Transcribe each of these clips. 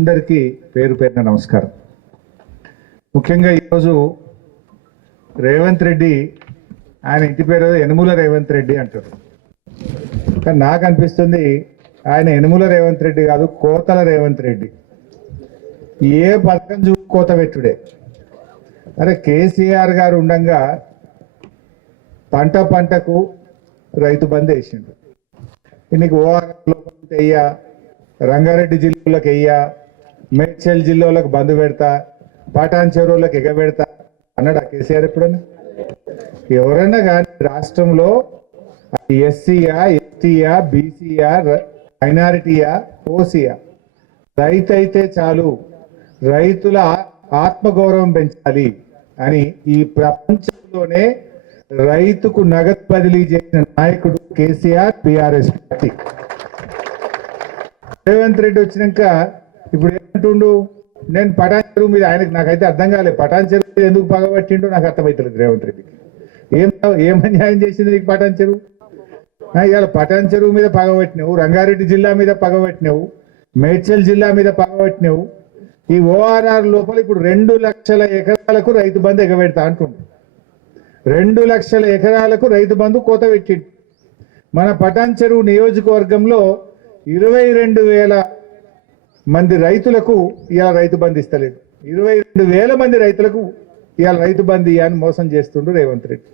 అందరికీ పేరు పేరున నమస్కారం. ముఖ్యంగా ఈరోజు రేవంత్ రెడ్డి ఆయన ఇంటి పేరు యనుమూల రేవంత్ రెడ్డి అంటారు. కానీ నాకు అనిపిస్తుంది ఆయన యనుమూల రేవంత్ రెడ్డి కాదు కోతల రేవంత్ రెడ్డి. ఏ పథకం చూ కోత పెట్టుడే. అరే కేసీఆర్ గారు ఉండంగా పంట పంటకు రైతు బంద్ వేసిండు. నీకు ఓఆర్లో వెయ్యా రంగారెడ్డి జిల్లాలకు వెయ్యా మేడ్చల్ జిల్లాలకు బంద్ పెడతా పాటాన్ చెరువులకు ఎగబెడతా అన్నాడు ఆ కేసీఆర్ ఎప్పుడన్నా? ఎవరన్నా కానీ రాష్ట్రంలో ఎస్సీయా ఎస్టీయా బీసీయా మైనారిటీయా ఓసీయా? రైతు అయితే చాలు రైతుల ఆత్మగౌరవం పెంచాలి అని ఈ ప్రపంచంలోనే రైతుకు నగదు బదిలీ చేసిన నాయకుడు కేసీఆర్ పిఆర్ఎస్ పార్టీ. రేవంత్ రెడ్డి వచ్చినాక ఇప్పుడు అంటుండు నేను పటాన్ చెరువు మీద ఆయనకి నాకైతే అర్థం కాలేదు పటాన్ చెరువు మీద ఎందుకు పగబట్టిండో నాకు అర్థమవుతలేదు రేవంత్ రెడ్డికి. ఏం ఏం అన్యాయం చేసింది నీకు పటాన్ చెరువు? ఇవాళ పటాన్ చెరువు మీద పగబట్టినావు రంగారెడ్డి జిల్లా మీద పగబట్టినావు మేడ్చల్ జిల్లా మీద పగబట్టినావు ఈ ఓఆర్ఆర్ లోపల ఇప్పుడు రెండు లక్షల ఎకరాలకు రైతు బంధు ఎగబెడతా అంటుండు. రెండు లక్షల ఎకరాలకు రైతు బంధు కోత పెట్టిండు. మన పటాన్ చెరువు నియోజకవర్గంలో ఇరవై రెండు వేల మంది రైతులకు ఇవాళ రైతు బంధు ఇస్తలేదు. ఇరవై రెండు వేల మంది రైతులకు ఇవాళ రైతు బంధు అని మోసం చేస్తుండు రేవంత్ రెడ్డి.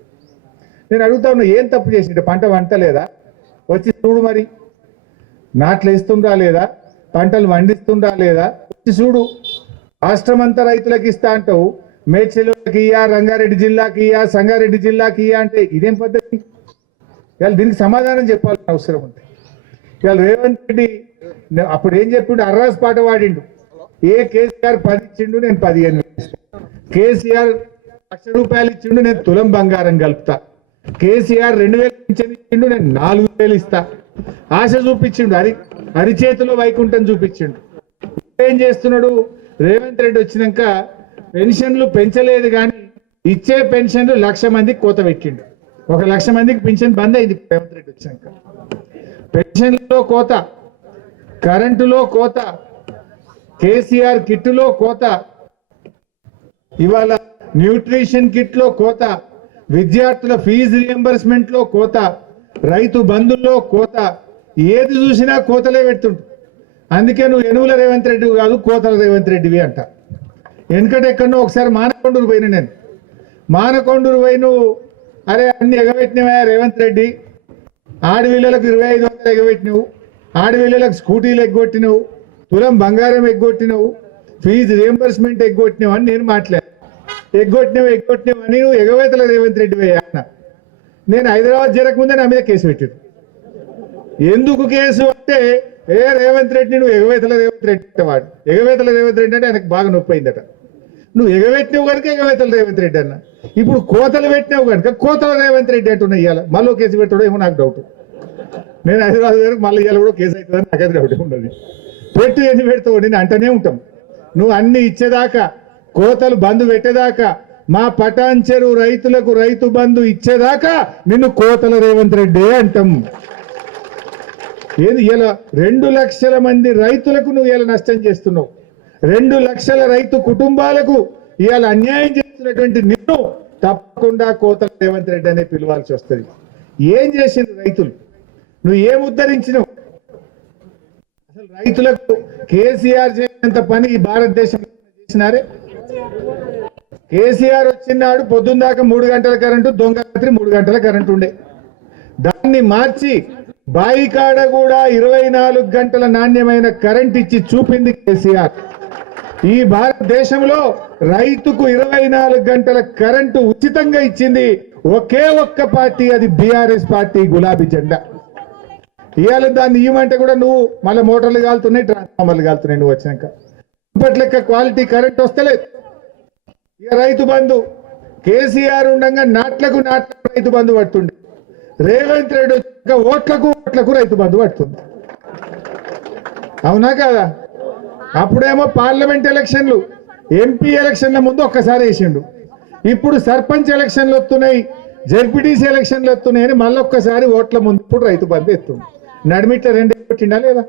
నేను అడుగుతా ఉన్నా ఏం తప్పు చేసిండు? పంట వంటలేదా వచ్చి చూడు మరి. నాట్లు ఇస్తుండా లేదా? పంటలు వండిస్తుండా లేదా? వచ్చి చూడు. రాష్ట్రం అంతా రైతులకు ఇస్తా అంటావు. మేడ్చల్లోకి ఇయ్యా రంగారెడ్డి జిల్లాకి ఇయ్యా సంగారెడ్డి జిల్లాకి ఇయ్యా అంటే ఇదేం పద్ధతి? ఇవాళ దీనికి సమాధానం చెప్పాల్సిన అవసరం ఉంది. ఇవాళ రేవంత్ రెడ్డి అప్పుడు ఏం చెప్పిండు? అర్రాస్ పాట వాడిండు ఏ కేసీఆర్ పది ఇచ్చిండు నేను పదిహేను వేలు కేసీఆర్ లక్ష రూపాయలు ఇచ్చిండు నేను తులం బంగారం కలుపుతా. కేసీఆర్ రెండు వేలు ఇచ్చిండు నేను నాలుగు వేలు ఇస్తా. ఆశ చూపించిండు అరి అరిచేతిలో వైకుంఠం చూపించిండు. ఏం చేస్తున్నాడు? రేవంత్ రెడ్డి వచ్చినాక పెన్షన్లు పెంచలేదు కానీ ఇచ్చే పెన్షన్లు లక్ష మందికి కోత పెట్టిండు. ఒక లక్ష మందికి పెన్షన్ బంద్ అయింది రేవంత్ రెడ్డి వచ్చినాక. పెన్షన్లో కోత కరెంటులో కోత కేసీఆర్ కిట్టులో కోత ఇవాళ న్యూట్రిషన్ కిట్లో కోత విద్యార్థుల ఫీజు రియంబర్స్మెంట్లో కోత రైతు బంధుల్లో కోత ఏది చూసినా కోతలే పెడుతుంటు అందుకే నువ్వు ఎనుగుల రేవంత్ రెడ్డి కాదు కోతల రేవంత్ రెడ్డివి అంట. ఎందుకంటే ఎక్కడో ఒకసారి మానకొండూరు పోయిన నేను. మానకొండూరు పోయి నువ్వు అరే అన్ని ఎగబెట్టినవా రేవంత్ రెడ్డి. ఆడవిళ్ళలకు ఇరవై ఐదు వందలు ఎగబెట్టినవు. ఆడవిళ్ళలకు స్కూటీలు ఎగ్గొట్టినవు తులం బంగారం ఎగ్గొట్టినవు ఫీజు రియంబర్స్మెంట్ ఎగ్గొట్టినవు అని నేను మాట్లాడాను. ఎగ్గొట్టినవు ఎగ్గొట్టినవు అని నువ్వు ఎగవేతల రేవంత్ రెడ్డి అన్న నేను హైదరాబాద్ జరగకముందే నా మీద కేసు పెట్టాడు ఎందుకు కేసు అంటే ఏ రేవంత్ రెడ్డి నువ్వు ఎగవేతల రేవంత్ రెడ్డి వాడు. ఎగవేతల రేవంత్ రెడ్డి అంటే ఆయనకు బాగా నొప్పి అయిందట. నువ్వు ఎగబెట్టినవు కనుక ఎగవేతల రేవంత్ రెడ్డి అన్న. ఇప్పుడు కోతలు పెట్టినావు కనుక కోతల రేవంత్ రెడ్డి అంటున్నా ఇవాళ మళ్ళీ కేసు పెట్టడం ఏమో నాకు డౌట్ నేను హైదరాబాద్ వరకు మళ్ళీ ఇవాళ కూడా కేసు అవుతుందని నాకైతే డౌట్ ఉండదు. పెట్టు ఎన్ని పెడతావు నేను అంటనే ఉంటాం. నువ్వు అన్ని ఇచ్చేదాకా కోతలు బంధు పెట్టేదాకా మా పటాన్ చెరువు రైతులకు రైతు బంధు ఇచ్చేదాకా నిన్ను కోతల రేవంత్ రెడ్డి అంటాం. ఏది ఇలా రెండు లక్షల మంది రైతులకు నువ్వు ఇలా నష్టం చేస్తున్నావు. రెండు లక్షల రైతు కుటుంబాలకు ఇవాళ అన్యాయం చేస్తున్నటువంటి నిన్ను తప్పకుండా కోతల రేవంత్ రెడ్డి అనే పిలవాల్సి వస్తుంది. ఏం చేసింది రైతులు? నువ్వు ఏం ఉద్ధరించినావు అసలు రైతులకు కేసీఆర్ చేసినంత పని ఈ భారతదేశం చేసినారే? కేసీఆర్ వచ్చినాడు పొద్దున్న దాకా మూడు గంటల కరెంటు దొంగ రాత్రి మూడు గంటల కరెంటు ఉండే. దాన్ని మార్చి బాయికాడ కూడా ఇరవై నాలుగు గంటల నాణ్యమైన కరెంట్ ఇచ్చి చూపింది కేసీఆర్. ఈ భారతదేశంలో రైతుకు ఇరవై నాలుగు గంటల కరెంటు ఉచితంగా ఇచ్చింది ఒకే ఒక్క పార్టీ అది బీఆర్ఎస్ పార్టీ గులాబీ జెండా. ఇవాళ దాన్ని ఇవ్వమంటే కూడా నువ్వు మళ్ళీ మోటార్లు కాలుతున్నాయి ట్రాన్స్ఫార్మర్లు కాలుతున్నాయి నువ్వు వచ్చినాక. ఇప్పటి లెక్క క్వాలిటీ కరెంట్ వస్తలేదు. ఇక రైతు బంధు కేసీఆర్ ఉండగా నాట్లకు నాట్లకు రైతు బంధు పడుతుండే. రేవంత్ రెడ్డి వచ్చాక ఓట్లకు ఓట్లకు రైతు బంధు పడుతుంది. అవునా కదా? అప్పుడేమో పార్లమెంట్ ఎలక్షన్లు ఎంపీ ఎలక్షన్ల ముందు ఒక్కసారి వేసిండు. ఇప్పుడు సర్పంచ్ ఎలక్షన్లు వస్తున్నాయి జెడ్పీటీసీ ఎలక్షన్లు వస్తున్నాయని మళ్ళొక్కసారి ఓట్ల ముందు ఇప్పుడు రైతు బంధు ఎత్తుంది నడిమిట్ల రెండు ఎగ్గొట్టిండా లేదా?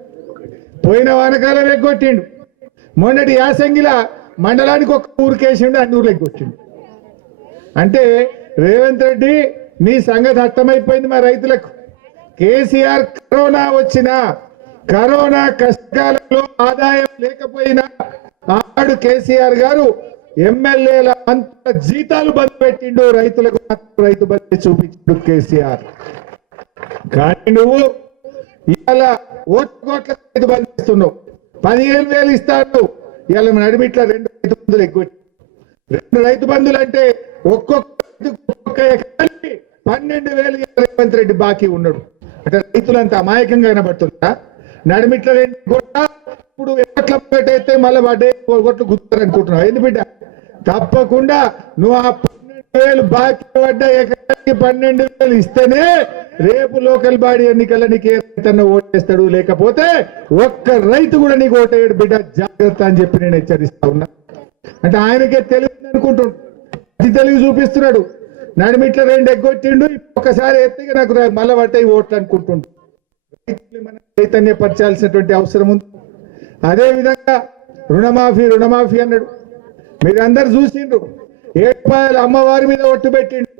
పోయిన వానకాలం ఎగ్గొట్టిండు. మొన్నటి యాసంగిల మండలానికి ఒక ఊరికేసిండు అన్ని ఊర్లు ఎగ్గొట్టిండు అంటే రేవంత్ రెడ్డి నీ సంగతి అర్థమైపోయింది మా రైతులకు. కేసీఆర్ కరోనా వచ్చిన కరోనా కష్టకాలంలో ఆదాయం లేకపోయినా ఆడు కేసీఆర్ గారు ఎమ్మెల్యేల అంత జీతాలు బంద్ పెట్టిండు రైతులకు రైతు బంద్ చూపించిండు కేసీఆర్. కానీ నువ్వు ఇవాళ ఓటు కోట్ల రైతు బంద్ ఇస్తున్నావు. పదిహేను వేలు ఇస్తాడు. ఇవాళ నడిమిట్ల రెండు రైతు బంధులు ఎక్కువ రెండు రైతు బంధులు అంటే ఒక్కొక్క ఎకరానికి పన్నెండు వేలు రేవంత్ రెడ్డి బాకీ ఉన్నాడు అంటే రైతులంతా అమాయకంగా కనబడుతుందా? నడిమిట్ల రెండు కూడా ఇప్పుడు ఎట్ల అయితే మళ్ళీ వాడే కొట్లు గుర్తారనుకుంటున్నావు. ఏంది బిడ్డ? తప్పకుండా నువ్వు ఆ వేలు బాకీ పడ్డ ఎకరానికి పన్నెండు వేలు ఇస్తేనే రేపు లోకల్ బాడీ ఎన్నికల నీకు ఏ ఓటేస్తాడు. లేకపోతే ఒక్క రైతు కూడా నీకు ఓటేయడు బిడ్డ. జాగ్రత్త అని చెప్పి నేను హెచ్చరిస్తా ఉన్నా. అంటే ఆయనకే తెలియదు అనుకుంటున్నాడు అది తెలివి చూపిస్తున్నాడు. నడిమిట్ల రెండు ఎగ్గొట్టిండు. ఒక్కసారి ఎత్తిగా నాకు రా- మళ్ళా పట్టాయి ఓట్లు అనుకుంటుండు. మనం చైతన్యపరచాల్సినటువంటి అవసరం ఉంది. అదే విధంగా రుణమాఫీ రుణమాఫీ అన్నాడు. మీరందరు చూసిండ్రు. ఏడుపాయలు అమ్మవారి మీద ఒట్టు పెట్టిండు.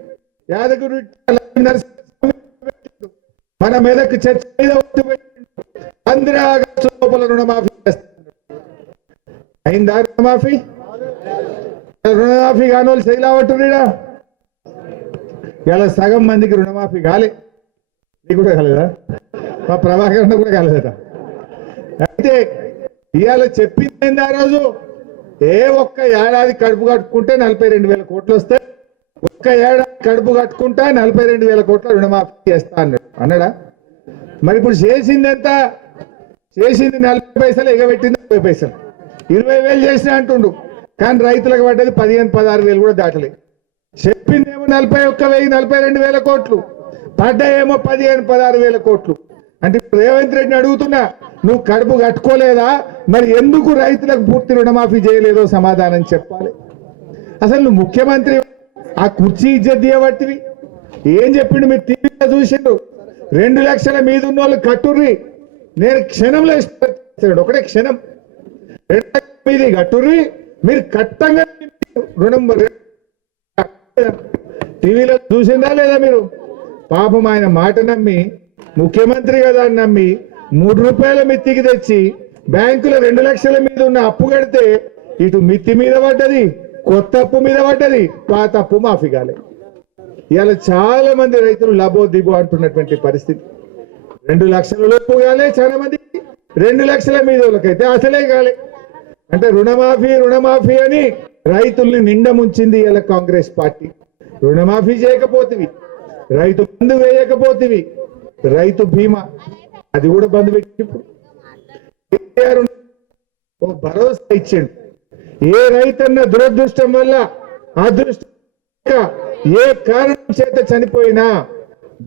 యాదగిరి పెట్టిండు. మన మెదక్ చర్చ మీద ఒట్టు పెట్టిండు. పంద్రా ఆగస్టు లోపల రుణమాఫీ చేస్తాడు. అయిందా రుణమాఫీ? రుణమాఫీ కాని వాళ్ళు శైలావట్టురీడా ఇలా సగం మందికి రుణమాఫీ కాలే. నీకు కూడా కాలేదా? మా ప్రభాకరణ కూడా కాలేదట. అయితే ఇవాళ చెప్పింది ఆ రోజు? ఏ ఒక్క ఏడాది కడుపు కట్టుకుంటే నలభై రెండు వేల కోట్లు వస్తాయి. ఒక్క ఏడాది కడుపు కట్టుకుంటా నలభై రెండు వేల కోట్ల రుణమాఫీ చేస్తా అన్నాడు. అన్నాడా? మరి ఇప్పుడు చేసింది ఎంత? చేసింది నలభై పైసలు ఎగబెట్టింది ముప్పై పైసలు. ఇరవై వేలు చేసిన అంటుండు. కానీ రైతులకు పడ్డది పదిహేను పదహారు వేలు కూడా దాటలే. చెప్పిందేమో నలభై ఒక్క వెయ్యి నలభై రెండు వేల కోట్లు. పడ్డాయేమో పదిహేను పదహారు వేల కోట్లు. అంటే ఇప్పుడు రేవంత్ రెడ్డిని అడుగుతున్నా నువ్వు కడుపు కట్టుకోలేదా? మరి ఎందుకు రైతులకు పూర్తి రుణమాఫీ చేయలేదో సమాధానం చెప్పాలి. అసలు నువ్వు ముఖ్యమంత్రి ఆ కుర్చీ ఇజ్జత్ చేయబట్టివి. ఏం చెప్పిండు మీరు టీవీలో చూసిండు? రెండు లక్షల మీద ఉన్న వాళ్ళు కట్టుర్రి. నేను క్షణంలో ఇస్తాడు ఒకటే క్షణం. రెండు లక్షల మీది కట్టుర్రి. మీరు కట్టంగా రుణం టీవీలో చూసిందా లేదా మీరు? పాపం ఆయన మాట నమ్మి ముఖ్యమంత్రి కదా నమ్మి మూడు రూపాయల మిత్తికి తెచ్చి బ్యాంకులో రెండు లక్షల మీద ఉన్న అప్పు కడితే ఇటు మిత్తి మీద పడ్డది కొత్త అప్పు మీద పడ్డది పాత అప్పు మాఫీ కాలే. ఇవాళ చాలా మంది రైతులు లబో దిబో అంటున్నటువంటి పరిస్థితి. రెండు లక్షల లోపు కాలే చాలా మంది రెండు లక్షల మీద వాళ్ళకైతే అసలే కాలే. అంటే రుణమాఫీ రుణమాఫీ అని రైతుల్ని నిండ ముంచింది ఇలా కాంగ్రెస్ పార్టీ. రుణమాఫీ చేయకపోతివి రైతు బంధు వేయకపోతివి రైతు బీమా. అది కూడా బంద్ పెట్టి ఇప్పుడు. ఓ భరోసా ఇచ్చిండు. ఏ రైతన్న దురదృష్టం వల్ల అదృష్టం ఏ కారణం చేత చనిపోయినా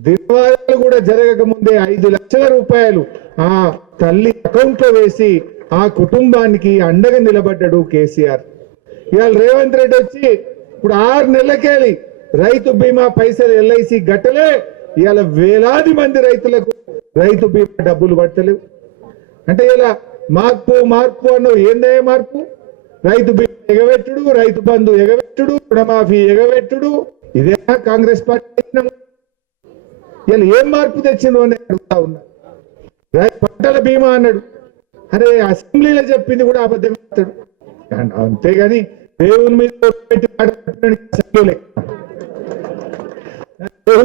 దినవారాలు కూడా జరగక ముందే ఐదు లక్షల రూపాయలు ఆ తల్లి అకౌంట్లో వేసి ఆ కుటుంబానికి అండగా నిలబడ్డాడు కేసీఆర్. ఇవాళ రేవంత్ రెడ్డి వచ్చి ఇప్పుడు ఆరు నెలలకేలి రైతు బీమా పైసలు ఎల్ఐసి గట్టలే ఇవాళ వేలాది మంది రైతులకు రైతు బీమా డబ్బులు పడతలేవు అంటే ఇలా మార్పు మార్పు అన్న ఏందే మార్పు? రైతు బీమా ఎగవెట్టుడు రైతు బంధు ఎగబెట్టుడు రుణమాఫీ ఎగబెట్టుడు ఇదేనా కాంగ్రెస్ పార్టీ ఇలా ఏం మార్పు తెచ్చిందో అని అడుగుతా ఉన్నా. పంటల బీమా అన్నాడు. అరే అసెంబ్లీలో చెప్పింది కూడా అబద్ధం అంతేగాని దేవుని మీద పెట్టి మాట్లాడడానికి అసెంబ్లీ లెక్క.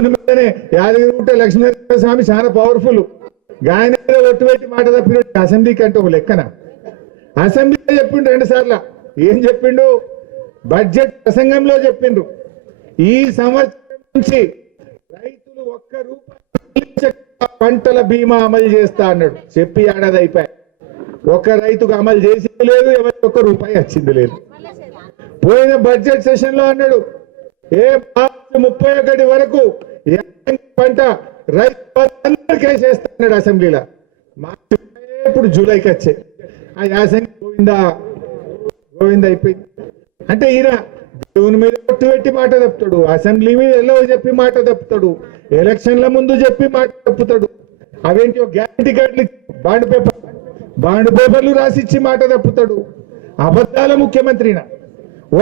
దేవుని మీదనే లక్ష్మీనరసింహ స్వామి చాలా పవర్ఫుల్ గాయన మీద ఒట్టు పెట్టి మాట తప్పిన అసెంబ్లీకి అంటే ఒక లెక్కన. అసెంబ్లీలో చెప్పిండు రెండు సార్లు. ఏం చెప్పిండు? బడ్జెట్ ప్రసంగంలో చెప్పిండు. ఈ సంవత్సరం నుంచి రైతులు ఒక్క రూపాయి పంటల బీమా అమలు చేస్తా అన్నాడు. చెప్పి ఏడాది అయిపోయి ఒక్క రైతుకు అమలు చేసింది లేదు ఎవరి ఒక్క రూపాయి వచ్చింది లేదు. పోయిన బడ్జెట్ సెషన్లో అన్నాడు ఏ మార్చి ముప్పై ఒకటి వరకు పంట రైతు అందరికీ చేస్తాడు అసెంబ్లీలో. మార్చి ఇప్పుడు జూలైకి వచ్చే. ఆ యాసంగి గోవిందా గోవింద అయిపోయింది. అంటే ఈయన దేవుని మీద ఒట్టు పెట్టి మాట తప్పుతాడు. అసెంబ్లీ మీద ఎలా చెప్పి మాట తప్పుతాడు. ఎలక్షన్ల ముందు చెప్పి మాట తప్పుతాడు. అవేంటి గ్యారంటీ కార్డులు బాండ్ పేపర్ బాండ్ పేపర్లు రాసిచ్చి మాట తప్పుతాడు. అబద్ధాల ముఖ్యమంత్రిన.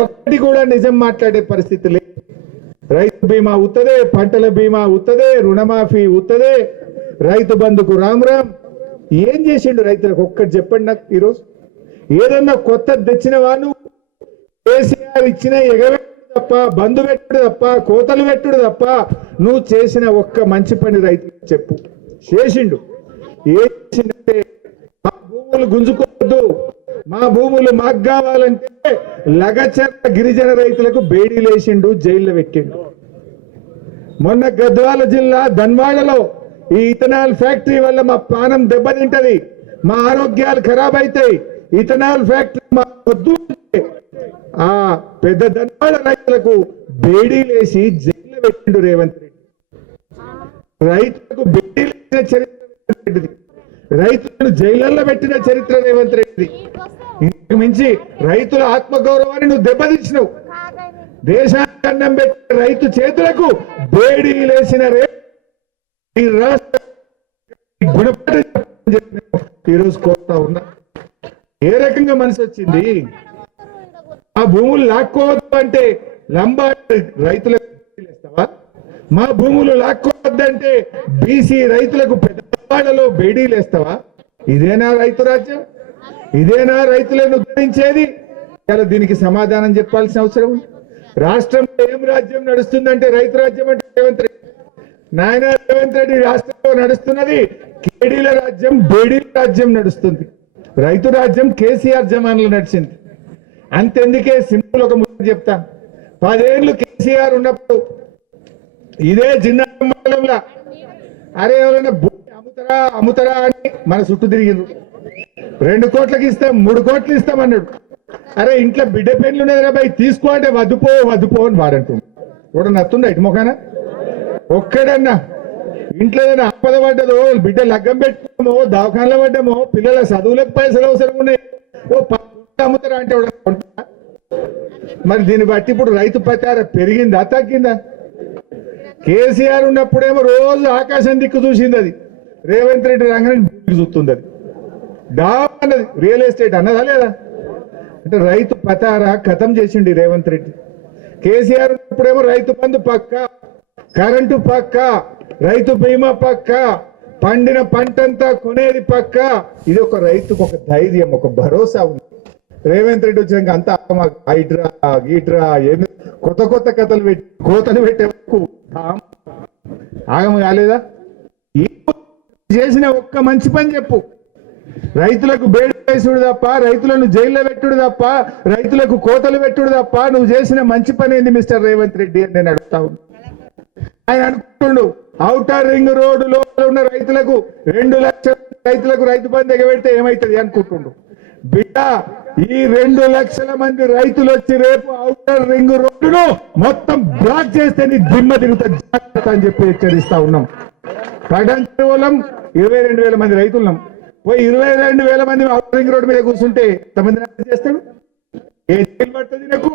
ఒక్కటి కూడా నిజం మాట్లాడే పరిస్థితి లేదు. రైతు బీమా ఉత్తదే పంటల బీమా ఉత్తదే రుణమాఫీ ఉత్తదే. రైతు బంధుకు రామ్ రామ్. ఏం చేసిండు రైతులకు? ఒక్కటి చెప్పండి నాకు ఈరోజు. ఏదన్నా కొత్త తెచ్చిన వాళ్ళు కేసీఆర్ ఇచ్చిన ఎగబెట్టుడు తప్ప బంధు పెట్టుడు తప్ప కోతలు పెట్టుడు తప్ప నువ్వు చేసిన ఒక్క మంచి పని రైతు చెప్పు. చేసిండు. ఏం చేసిండే భూములు గుంజుకోవద్దు. మా భూములు మాకు కావాలంటే లగచర్ల గిరిజన రైతులకు బేడీలేసిండు జైల్లో పెట్టిండు. మొన్న గద్వాల జిల్లా ధన్వాడలో ఈ ఇథనాల్ ఫ్యాక్టరీ వల్ల మా ప్రాణం దెబ్బతింటది మా ఆరోగ్యాలు ఖరాబ్ అవుతాయి ఇథనాల్ ఫ్యాక్టరీ మా వద్దు ఆ పెద్ద ధన్వాడ రైతులకు బేడీలేసి జైల్లో పెట్టిండు రేవంత్ రెడ్డి. రైతులకు బేడీలేసిన చరిత్ర రైతులను జైలల్లో పెట్టిన చరిత్ర రేవంత్ రెడ్డి. ఇంతకు మించి రైతుల ఆత్మగౌరవాన్ని నువ్వు దెబ్బతీసినావు. దేశానికి అన్నం పెట్టిన రైతు చేతులకు బేడీలేసిన రే ఈ రాష్ట్ర ఈరోజు కోరుతా ఉన్నా. ఏ రకంగా మనసు వచ్చింది? ఆ భూములు లాక్కోవద్దు అంటే లంబా రైతులకు మా భూములు లాక్కోవద్దంటే బీసీ రైతులకు పెద్దవాళ్ళలో బేడీలు వేస్తావా ఇదేనా రైతు రాజ్యం? ఇదేనా రైతులను ఉద్ధరించేది? ఇలా దీనికి సమాధానం చెప్పాల్సిన అవసరం ఉంది. రాష్ట్రంలో ఏం రాజ్యం నడుస్తుందంటే రైతు రాజ్యం అంటే రేవంత్ రెడ్డి. నాయన రేవంత్ రెడ్డి రాష్ట్రంలో నడుస్తున్నది కేడీల రాజ్యం బేడీల రాజ్యం నడుస్తుంది. రైతు రాజ్యం కేసీఆర్ జమాన్లో నడిచింది. అంతెందుకే సింపుల్ ఒక ముఖ్యం చెప్తా. పదేళ్ళు కేసీఆర్ ఉన్నప్పుడు ఇదే చిన్న అరే ఎవరైనా భూమి అమ్ముతారా అమ్ముతారా అని మన చుట్టూ తిరిగిండ్రు. రెండు కోట్లకి ఇస్తాం మూడు కోట్లు ఇస్తాం అన్నాడు అరే ఇంట్లో బిడ్డ పెళ్ళి ఉన్నది రాబాయి తీసుకో అంటే వద్దుపో వద్దుపో అని వాడంటుండు. కూడా నత్తుండ ఇటు మొఖాన? ఒక్కడన్నా. ఇంట్లో ఏదైనా ఆపద పడ్డదో బిడ్డ లగ్గం పెట్టామో దవాఖానలో పడ్డామో పిల్లల చదువులకు పైసలు అవసరం ఉన్నాయి. ఓ అమ్ముతారా అంటే మరి దీన్ని బట్టి ఇప్పుడు రైతు పచార పెరిగిందా తగ్గిందా? కేసీఆర్ ఉన్నప్పుడేమో రోజు ఆకాశం దిక్కు చూసింది అది. రేవంత్ రెడ్డి రంగాన్ని చూస్తుంది అది. డాబ్ అన్నది రియల్ ఎస్టేట్ అన్నదా లేదా? అంటే రైతు పతారా ఖతం చేసిండి రేవంత్ రెడ్డి. కేసీఆర్ ఉన్నప్పుడేమో రైతు బంధు పక్క కరెంటు పక్క రైతు బీమా పక్క పండిన పంటంతా కొనేది పక్క. ఇది ఒక రైతుకు ఒక ధైర్యం ఒక భరోసా ఉంది. రేవంత్ రెడ్డి వచ్చినాక అంతా ఆగమా- హైడ్రా గీట్రా ఏమి కొత్త కొత్త కథలు పెట్టి కోతలు పెట్టే వరకు ఆగము కాలేదా? చేసిన ఒక్క మంచి పని చెప్పు. రైతులకు బేడి వేసుడు తప్ప రైతులను జైల్లో పెట్టుడు తప్ప రైతులకు కోతలు పెట్టుడు తప్ప నువ్వు చేసిన మంచి పని ఏంది మిస్టర్ రేవంత్ రెడ్డి అని నేను అడుగుతా ఆయన అనుకుంటుండు అవుటర్ రింగ్ రోడ్డు లోపల ఉన్న రైతులకు రెండు లక్షల రైతులకు రైతు బంధు ఎగబెడితే ఏమైతుంది అనుకుంటుండు. బిడ్డ ఈ రెండు లక్షల మంది రైతులు వచ్చి రేపు అవుటర్ రింగ్ రోడ్డును మొత్తం బ్లాక్ చేస్తే నీ దిమ్మ తిరుగుతా జాగ్రత్త అని చెప్పి హెచ్చరిస్తా ఉన్నాం. పడన్ ఇరవై రెండు వేల మంది రైతులున్నాం. పోయి ఇరవై రెండు వేల మంది అవుటర్ రింగ్ రోడ్డు మీద కూర్చుంటే ఎంతమంది చేస్తాడు ఏ జైలు పడుతుంది నీకు?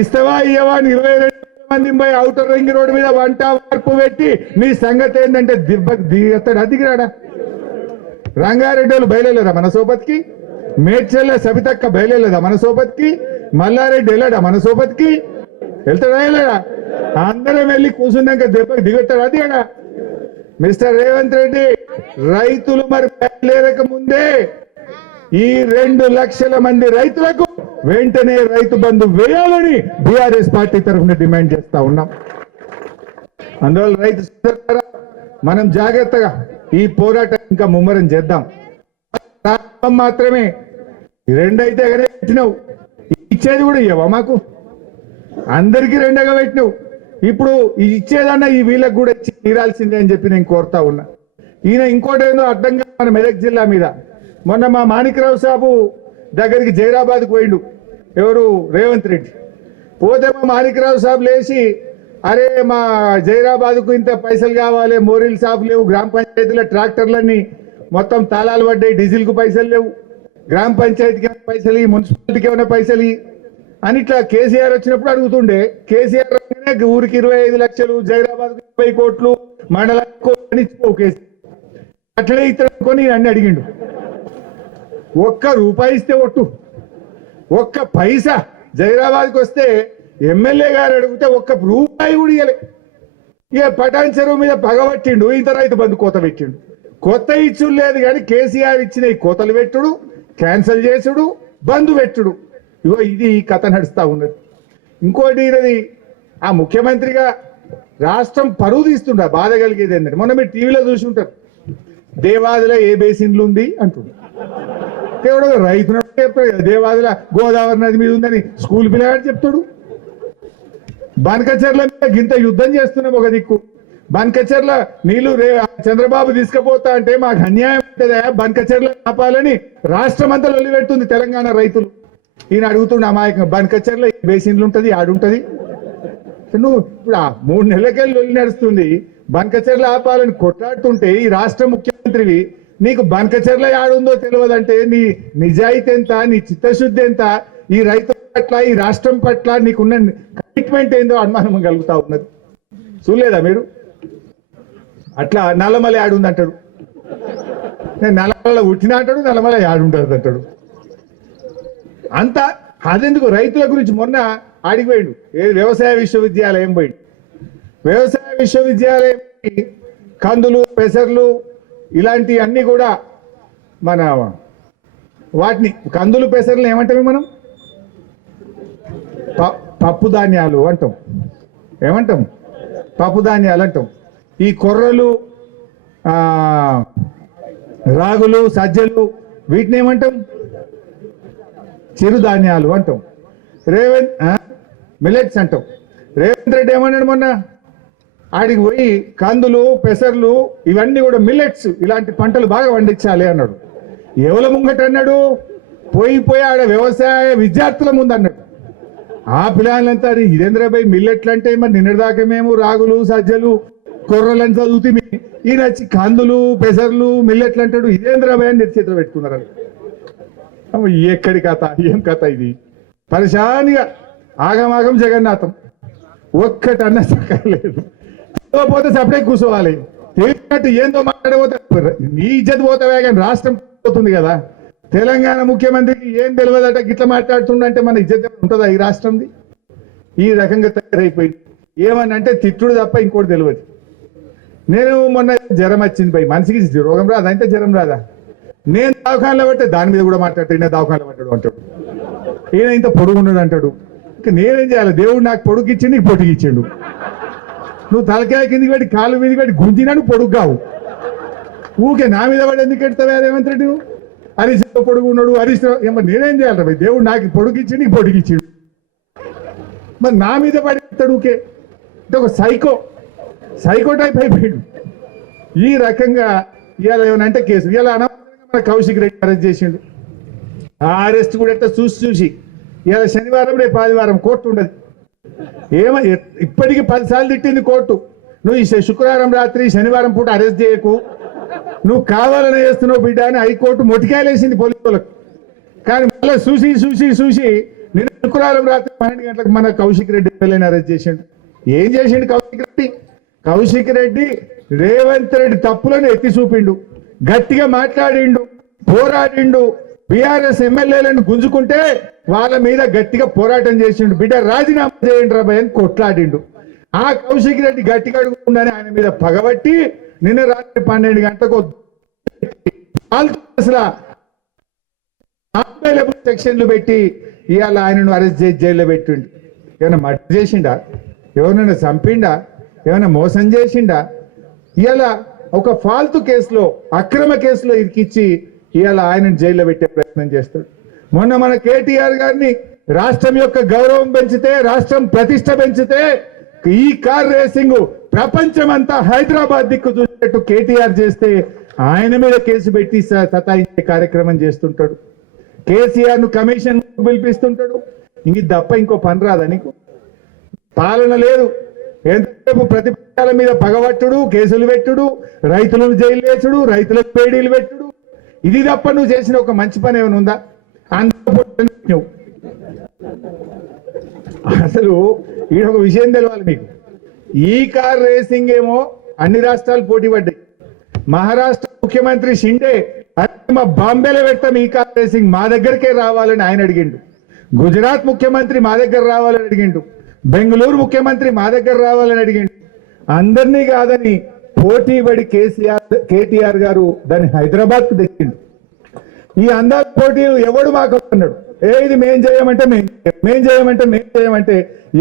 ఇస్తావా ఇయ్యవా అని ఇరవై రెండు వేల మంది పోయి అవుటర్ రింగ్ రోడ్డు మీద వంట వార్పు పెట్టి నీ సంగతి ఏంటంటే దిబ్బ దిగేస్తాడు. అదిగిరాడా రంగారెడ్డి వాళ్ళు బయలుదేరా మన సోపతికి? మేడ్చల్ల సబితక్క బయలేదా మన సోపతికి మల్లారెడ్డి వెళ్ళాడా? మన సోపతికి వెళ్తాడా? వెళ్ళాడా? అందరం వెళ్ళి కూర్చున్నాక దెబ్బకి దిగొట్టాడు అదిగాడా మిస్టర్ రేవంత్ రెడ్డి రైతులు మరి బయలుదేరక ముందే ఈ రెండు లక్షల మంది రైతులకు వెంటనే రైతు బంధు వేయాలని బీఆర్ఎస్ పార్టీ తరఫున డిమాండ్ చేస్తా ఉన్నాం. అందువల్ల రైతు మనం జాగ్రత్తగా ఈ పోరాటం ఇంకా ముమ్మరం చేద్దాం. మాత్రమే ఈ అయితే ఎగరే పెట్టినావు. ఇచ్చేది కూడా ఇవ్వవా మాకు? అందరికీ రెండగా పెట్టినావు. ఇప్పుడు ఇచ్చేదన్నా ఈ వీళ్ళకి కూడా ఇచ్చి తీరాల్సిందే అని చెప్పి నేను కోరుతా ఉన్నా. ఈయన ఇంకోటి ఏందో అడ్డంగా మన మెదక్ జిల్లా మీద. మొన్న మా మాణిక్రావు సాబు దగ్గరికి జైరాబాద్కి పోయిండు. ఎవరు? రేవంత్ రెడ్డి. పోతే మా మాణిక్రావు సాబ్ లేచి అరే మా జైరాబాద్కు ఇంత పైసలు కావాలి మోరీలు సాబ్ లేవు గ్రామ పంచాయతీల ట్రాక్టర్లన్నీ మొత్తం తాళాలు పడ్డాయి డీజిల్కు పైసలు లేవు. గ్రామ పంచాయతీకి ఏమైనా పైసలు మున్సిపాలిటీకి ఏమైనా పైసలు అని ఇట్లా కేసీఆర్ వచ్చినప్పుడు అడుగుతుండే కేసీఆర్ ఊరికి ఇరవై ఐదు లక్షలు జైరాబాద్ ముప్పై కోట్లు మండల కోట్లు ఇచ్చిపోవు కేసీఆర్. అట్లనే ఇతరుకొని అన్ని అడిగిండు. ఒక్క రూపాయి ఇస్తే ఒట్టు. ఒక్క పైసా. జైరాబాద్కి వస్తే ఎమ్మెల్యే గారు అడిగితే ఒక్క రూపాయి కూడా ఇయ్యలే. ఇక పటాన్ చెరువు మీద పగబట్టిండు ఇంత రైతు బంధు కోత పెట్టిండు. కొత్త ఇచ్చుడు లేదు కానీ కేసీఆర్ ఇచ్చిన ఈ కోతలు పెట్టుడు క్యాన్సిల్ చేసుడు బంధు పెట్టుడు. ఇగో ఇది కథ నడుస్తా ఉన్నది. ఇంకోటి ఇది ఆ ముఖ్యమంత్రిగా రాష్ట్రం పరువు తీస్తుండ బాధ కలిగేది ఏంటంటే మొన్న మీరు టీవీలో చూసి ఉంటారు. దేవాదిలో ఏ బేసిన్లు ఉంది అంటుంది ఎవడో రైతు చెప్తాడు కదా, దేవాదిల గోదావరి నది మీద ఉందని స్కూల్ పిల్లగాడు చెప్తాడు. బనకచర్ల మీద గింత యుద్ధం చేస్తున్నాం ఒక దిక్కు. బనకచర్ల నీళ్ళు రే చంద్రబాబు తీసుకుపోతా అంటే మాకు అన్యాయం బనకచర్ల ఆపాలని రాష్ట్రం అంతా పెడుతుంది తెలంగాణ రైతులు. ఈయన అడుగుతుండే అమాయకం బనకచర్ల బేసిన్లు ఉంటది ఆడుంటది. నువ్వు ఇప్పుడు ఆ మూడు నెలలకెళ్ళి వెళ్ళి నడుస్తుంది బంకచర్ల ఆపాలని కొట్లాడుతుంటే ఈ రాష్ట్ర ముఖ్యమంత్రివి నీకు బంకచర్ల ఆడుందో తెలియదంటే నీ నిజాయితీ ఎంత నీ చిత్తశుద్ధి ఎంత? ఈ రైతు పట్ల ఈ రాష్ట్రం పట్ల నీకున్న కమిట్మెంట్ ఏందో అనుమానం కలుగుతా ఉన్నది. చూడలేదా మీరు? అట్లా నల్లమల్లి ఆడుంది అంటాడు నేను నల్లమల ఉట్టినాటాడు నెలమల నల్లమల యాడుంటుంది అంటాడు. అంత అదెందుకు? రైతుల గురించి మొన్న ఆడిపోయిండు ఏది? వ్యవసాయ విశ్వవిద్యాలయం పోయిండు. వ్యవసాయ విశ్వవిద్యాలయం కందులు పెసర్లు ఇలాంటి అన్ని కూడా మన వాటిని కందులు పెసర్లు ఏమంటాం మనం? ప- పప్పు ధాన్యాలు అంటాం. ఏమంటాం? పప్పు ధాన్యాలు అంటాం. ఈ కొర్రలు ఆ, రాగులు సజ్జలు వీటిని ఏమంటాం? చిరుధాన్యాలు అంటాం. రేవంత్ మిలెట్స్ అంటాం. రేవంత్ రెడ్డి ఏమన్నాడు మొన్న? ఆడికి పోయి కందులు పెసర్లు ఇవన్నీ కూడా మిల్లెట్స్ ఇలాంటి పంటలు బాగా పండించాలి అన్నాడు. ఎవల ముంగట అన్నాడు? పోయి పోయి ఆడ వ్యవసాయ విద్యార్థుల ముందు అన్నాడు. ఆ పిల్లలంతా ఇదేంద్రబాయ్ మిల్లెట్లు అంటే మరి నిన్నటిదాకా మేము రాగులు సజ్జలు కొర్రలని చదువుతీ ఈయన వచ్చి కందులు పెసర్లు మిల్లెట్లు అంటాడు? ఇదేంద్రబాయ్ అని చేతిలో పెట్టుకున్నారు ఎక్కడి కథ? ఏం కథ ఇది? పరిశానిగా ఆగమాగం జగన్నాథం. ఒక్కటన్నా చక్కలేదు పోతే సపరేట్ కూర్చోవాలి. తెలియనట్టు ఏందో మాట్లాడబోతే నీ ఇజ్జత్ పోతావే కానీ రాష్ట్రం పోతుంది కదా. తెలంగాణ ముఖ్యమంత్రికి ఏం తెలియదట గిట్లా మాట్లాడుతుండంటే మన ఇజ్జత్ ఉంటుందా ఈ రాష్ట్రంది? ఈ రకంగా తయారైపోయింది. ఏమని అంటే తిట్టుడు తప్ప ఇంకోటి తెలియదు. నేను మొన్న జ్వరం వచ్చింది పోయి మనిషికి రోగం రాదా? అంటే జ్వరం రాదా? నేను దవాఖానలో పట్టే దాని మీద కూడా మాట్లాడతాడు ఈయన దవాఖానలో పట్టాడు అంటాడు. ఈయన ఇంత పొడుగున్నాడు అంటాడు. ఇంకా నేనేం చేయాలి? దేవుడు నాకు పొడుగు ఇచ్చిండు నీకు పొడుగు ఇచ్చిండు. నువ్వు తలకాయ కిందికి పెట్టి కాలు మీదకి పెట్టి గుంజినాడు పొడుగు కావు. ఊకే నా మీద పడి ఎందుకు ఎడతావా రేవంత్ రెడ్డి నువ్వు? హరీష్ పొడుగు ఉన్నాడు హరీష్ ఏమో నేనేం చేయాలి భయ్ దేవుడు నాకు పొడుగు ఇచ్చి నీకు పొడుగు ఇచ్చిండు. మరి నా మీద పడి ఎడతాడు ఊకే అంటే ఒక సైకో. సైకో టైప్ అయిపోయాడు ఈ రకంగా ఇవాళ ఏమనంటే కేసు. ఇవాళ అనవసరంగా కౌశిక్ రెడ్డి అరెస్ట్ చేసిండు. ఆ అరెస్ట్ కూడా ఎట్లా చూసి చూసి. ఇవాళ శనివారం రేపు ఆదివారం కోర్టు ఉండదు. ఏమ ఇప్పటికీ పదిసార్లు తిట్టింది కోర్టు. నువ్వు ఈ శుక్రవారం రాత్రి శనివారం పూట అరెస్ట్ చేయకు. నువ్వు కావాలని చేస్తున్నావు బిడ్డ అని హైకోర్టు మొటికాయలేసింది పోలీసులకు కానీ మళ్ళీ చూసి చూసి చూసి నిన్న శుక్రవారం రాత్రి పన్నెండు గంటలకు మన కౌశిక్ రెడ్డి పిల్లని అరెస్ట్ చేసిండు. ఏం చేసిండు కౌశిక్ రెడ్డి? కౌశిక్ రెడ్డి రేవంత్ రెడ్డి తప్పులను ఎత్తి చూపిండు. గట్టిగా మాట్లాడిండు పోరాడిండు. బీఆర్ఎస్ ఎమ్మెల్యేలను గుంజుకుంటే వాళ్ళ మీద గట్టిగా పోరాటం చేసిండు. బిడ్డ రాజీనామా చేయండి రాబాయ్ అని కొట్లాడిండు. ఆ కౌశిక్ రెడ్డి గట్టిగా అడుగుతుందని ఆయన మీద పగబట్టి నిన్న రాత్రి పన్నెండు గంటలకు సెక్షన్లు పెట్టి ఇవాళ ఆయనను అరెస్ట్ చేసి జైల్లో పెట్టిండు. ఏమైనా మర్డర్ చేసిండా? ఎవరినైనా చంపిండా? ఏమైనా మోసం చేసిండా? ఇలా ఒక ఫాల్తు కేసులో అక్రమ కేసులో ఇరికిచ్చి ఇవాళ ఆయనను జైల్లో పెట్టే ప్రయత్నం చేస్తాడు. మొన్న మన కేటీఆర్ గారిని రాష్ట్రం యొక్క గౌరవం పెంచితే రాష్ట్రం ప్రతిష్ట పెంచితే ఈ కార్ రేసింగ్ ప్రపంచమంతా హైదరాబాద్ దిక్కు చూసేట్టు కేటీఆర్ చేస్తే ఆయన మీద కేసు పెట్టి సతాయించే కార్యక్రమం చేస్తుంటాడు. కేసీఆర్ను కమిషన్ పిలిపిస్తుంటాడు. ఇంక తప్ప ఇంకో పని రాదా నీకు? పాలన లేదు. ఎంతసేపు ప్రతిపక్షాల మీద పగబట్టుడు కేసులు పెట్టుడు రైతులను జైలు వేసుడు రైతులకు పేడీలు పెట్టుడు? ఇది తప్ప నువ్వు చేసిన ఒక మంచి పని ఏమైనా ఉందా? అంత నువ్వు అసలు ఈయన ఒక విషయం తెలవాలి మీకు. ఈ కార్ రేసింగ్ ఏమో అన్ని రాష్ట్రాలు పోటీ పడ్డాయి. మహారాష్ట్ర ముఖ్యమంత్రి షిండే మా బాంబేలో పెడతాం ఈ కార్ రేసింగ్ మా దగ్గరికే రావాలని ఆయన అడిగిండు. గుజరాత్ ముఖ్యమంత్రి మా దగ్గర రావాలని అడిగిండు. బెంగళూరు ముఖ్యమంత్రి మా దగ్గర రావాలని అడిగిండు. అందరినీ కాదని పోటీ పడి కేసీఆర్ కేటీఆర్ గారు దాన్ని హైదరాబాద్కు తెచ్చిండు. ఈ అందాల పోటీలు ఎవడు మాకు అన్నాడు ఏ ఇది మేం చేయమంటే మేం మేం చేయమంటే మేం చేయమంటే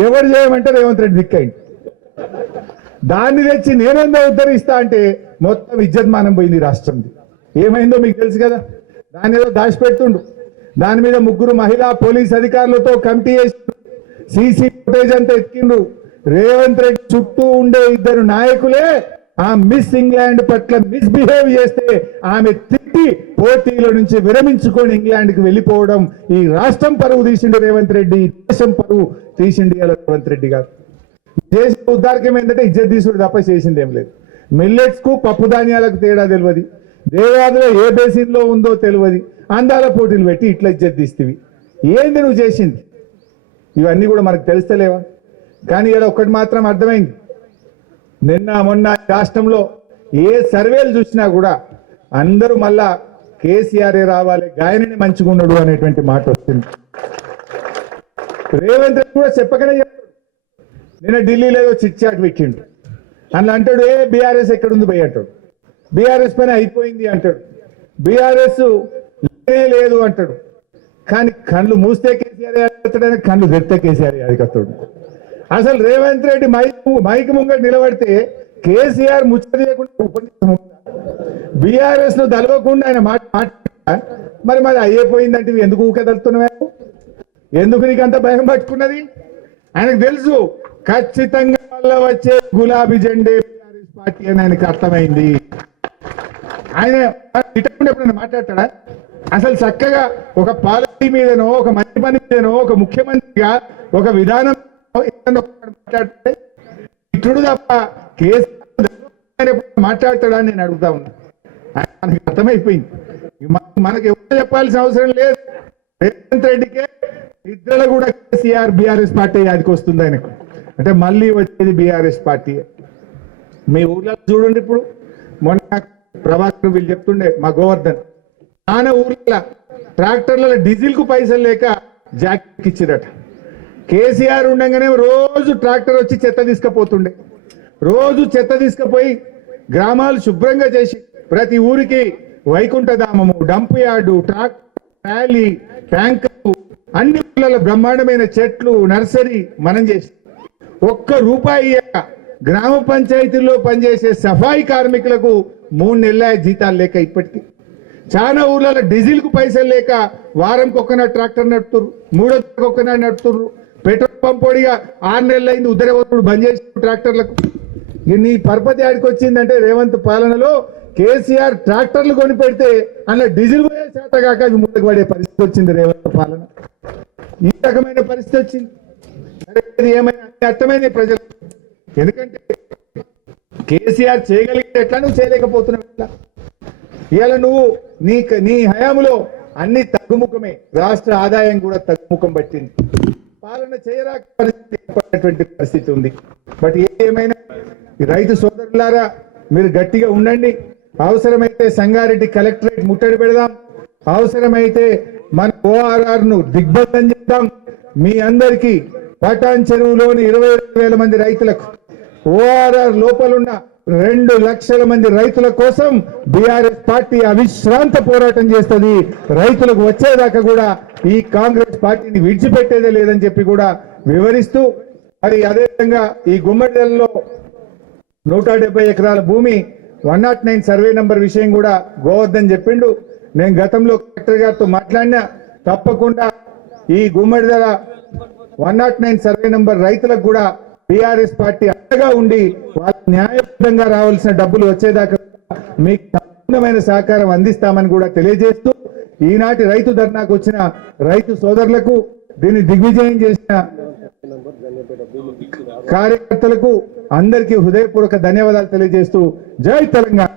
ఎవరు చేయమంటే రేవంత్ రెడ్డి దిక్కైంది దాన్ని తెచ్చి నేనేందో ఉద్ధరిస్తా అంటే మొత్తం ఇజ్జత్మానం పోయింది రాష్ట్రంది. ఏమైందో మీకు తెలుసు కదా? దాని ఏదో దాచిపెడుతుండు. దాని మీద ముగ్గురు మహిళా పోలీస్ అధికారులతో కమిటీ వేసి సీసీ ఫుటేజ్ అంతా ఎత్తిండు రేవంత్ రెడ్డి చుట్టూ ఉండే ఇద్దరు నాయకులే ఆ మిస్ ఇంగ్లాండ్ పట్ల మిస్బిహేవ్ చేస్తే ఆమె తిట్టి పోటీల నుంచి విరమించుకొని ఇంగ్లాండ్కి వెళ్ళిపోవడం ఈ రాష్ట్రం పరువు తీసిండు రేవంత్ రెడ్డి దేశం పరువు తీసిండు రేవంత్ రెడ్డి గారు. చేసిన ఉద్దారకం ఏంటంటే ఇజ్జత్ తీసుడు తప్ప చేసింది ఏం లేదు. మిల్లెట్స్కు పప్పు ధాన్యాలకు తేడా తెలియదు దేవాదిలో ఏ బేసిన్లో ఉందో తెలియదు అందాల పోటీలు పెట్టి ఇట్లా ఇజ్జత్ తీస్తేవి. ఏంది నువ్వు చేసింది? ఇవన్నీ కూడా మనకు తెలుస్తలేవా కానీ ఇలా ఒక్కటి మాత్రం అర్థమైంది. నిన్న మొన్న రాష్ట్రంలో ఏ సర్వేలు చూసినా కూడా అందరూ మళ్ళా కేసీఆర్ రావాలి గాయనని మంచిగున్నాడు అనేటువంటి మాట వచ్చింది. రేవంత్ రెడ్డి కూడా చెప్పకనే చెప్పాడు. నిన్న ఢిల్లీలో ఏదో పెట్టిండు. అని అంటాడు ఏ బీఆర్ఎస్ ఎక్కడుంది పోయి అంటాడు. బీఆర్ఎస్ పైన అయిపోయింది అంటాడు. బీఆర్ఎస్ లేనే లేదు అంటాడు. కానీ కళ్ళు మూస్తే కేసీఆర్ యాదవ్ కళ్ళు తెస్తే కేసీఆర్ యాదవ్ అసలు రేవంత్ రెడ్డి మైక్ మైక్ ముంగట నిలబడితే కేసీఆర్ ముచ్చదీయకుండా ఉపన్యాసం బీఆర్ఎస్ను దలవకుండా ఆయన మాట మాట మరి మరి అయిపోయిందంటే ఎందుకు ఊకెదలుతున్నావు ఎందుకు నీకు అంత భయం పట్టుకున్నది? ఆయనకు తెలుసు ఖచ్చితంగా వల్ల వచ్చే గులాబీ జెండే బీఆర్ఎస్ పార్టీ అని ఆయనకు అర్థమైంది. ఆయన ఇటువంటి ఎప్పుడైనా మాట్లాడతాడా? అసలు చక్కగా ఒక పాలసీ మీదనో ఒక మంచి పని మీదనో ఒక ముఖ్యమంత్రిగా ఒక విధానం మాట్లాడితే ఇతడు తప్ప కేసు మాట్లాడతాడా నేను అడుగుతా ఉన్నా. మనకి అర్థమైపోయింది. మనకి ఎవరు చెప్పాల్సిన అవసరం లేదు. రేవంత్ రెడ్డికే ఇద్దరు కూడా కేసీఆర్ బీఆర్ఎస్ పార్టీ యాదికి వస్తుంది ఆయనకు. అంటే మళ్ళీ వచ్చేది బీఆర్ఎస్ పార్టీ. మీ ఊర్లో చూడండి ఇప్పుడు. మొన్న ప్రభాకర్ వీళ్ళు చెప్తుండే మా గోవర్ధన్. ఆయన ఊర్లో ట్రాక్టర్ల డీజిల్కు పైసలు లేక జాక్ ఇచ్చిరట కేసీఆర్ ఉండగానే రోజు ట్రాక్టర్ వచ్చి చెత్త తీసుకుపోతుండే. రోజు చెత్త తీసుకుపోయి గ్రామాలు శుభ్రంగా చేసి ప్రతి ఊరికి వైకుంఠధామము dump yard track rally tanker అన్ని ఊర్లలో బ్రహ్మాండమైన చెట్లు నర్సరీ మనం చేసి ఒక్క రూపాయి గ్రామ పంచాయతీల్లో పనిచేసే సఫాయి కార్మికులకు మూడు నెలల జీతాలు లేక ఇప్పటికీ. చాలా ఊర్లలో డీజిల్కు పైసలు లేక వారంకి ఒక్కనాడు ట్రాక్టర్ నడుపుతుర్రు మూడో ఒక్కనాడు నడుపుతుర్రు. పెట్రోల్ పంప్ పొడిగా ఆరు నెలలు అయింది ఉద్దరవతుడు బంద్ చేసి ట్రాక్టర్లకు. నీ పరపతి ఆడికి వచ్చిందంటే రేవంత్ పాలనలో కేసీఆర్ ట్రాక్టర్లు కొని పెడితే అందులో డీజిల్ పోయే చేత కాక అవి ముందుకు పడే పరిస్థితి వచ్చింది రేవంత్ పాలన. ఈ రకమైన పరిస్థితి వచ్చింది. ఏమైనా అర్థమైంది ప్రజలు ఎందుకంటే కేసీఆర్ చేయగలిగితే ఎట్లా నువ్వు చేయలేకపోతున్నావు? ఇవాళ నువ్వు నీ నీ హయాములో అన్ని తగ్గుముఖమే. రాష్ట్ర ఆదాయం కూడా తగ్గుముఖం పట్టింది. పాలన చేయరాక పరిస్థితి పరిస్థితి ఉంది. బట్ ఏమైనా రైతు సోదరులారా మీరు గట్టిగా ఉండండి. అవసరమైతే సంగారెడ్డి కలెక్టరేట్ ముట్టడి పెడదాం. అవసరమైతే మన ఓఆర్ఆర్ను దిగ్బంధం చేద్దాం. మీ అందరికీ పటాన్ చెరువులోని ఇరవై వేల మంది రైతులకు ఓఆర్ఆర్ లోపలున్న రెండు లక్షల మంది రైతుల కోసం బీఆర్ఎస్ పార్టీ అవిశ్రాంత పోరాటం చేస్తుంది. రైతులకు వచ్చేదాకా కూడా ఈ కాంగ్రెస్ పార్టీని విడిచిపెట్టేదే లేదని చెప్పి కూడా వివరిస్తూ మరి అదేవిధంగా ఈ గుమ్మడిలో నూట డెబ్బై ఎకరాల భూమి one nought nine survey number విషయం కూడా గోవర్ధన్ చెప్పిండు. నేను గతంలో కలెక్టర్ గారితో మాట్లాడినా తప్పకుండా ఈ Gummadidala one nought nine survey number రైతులకు కూడా బీఆర్ఎస్ పార్టీ అండగా ఉండి వాళ్ళ న్యాయబద్ధంగా రావాల్సిన డబ్బులు వచ్చేదాకా మీకు సంపూర్ణమైన సహకారం అందిస్తామని కూడా తెలియజేస్తూ ఈనాటి రైతు ధర్నాకు వచ్చిన రైతు సోదరులకు దీన్ని దిగ్విజయం చేసిన కార్యకర్తలకు అందరికీ హృదయపూర్వక ధన్యవాదాలు తెలియజేస్తూ జై తెలంగాణ.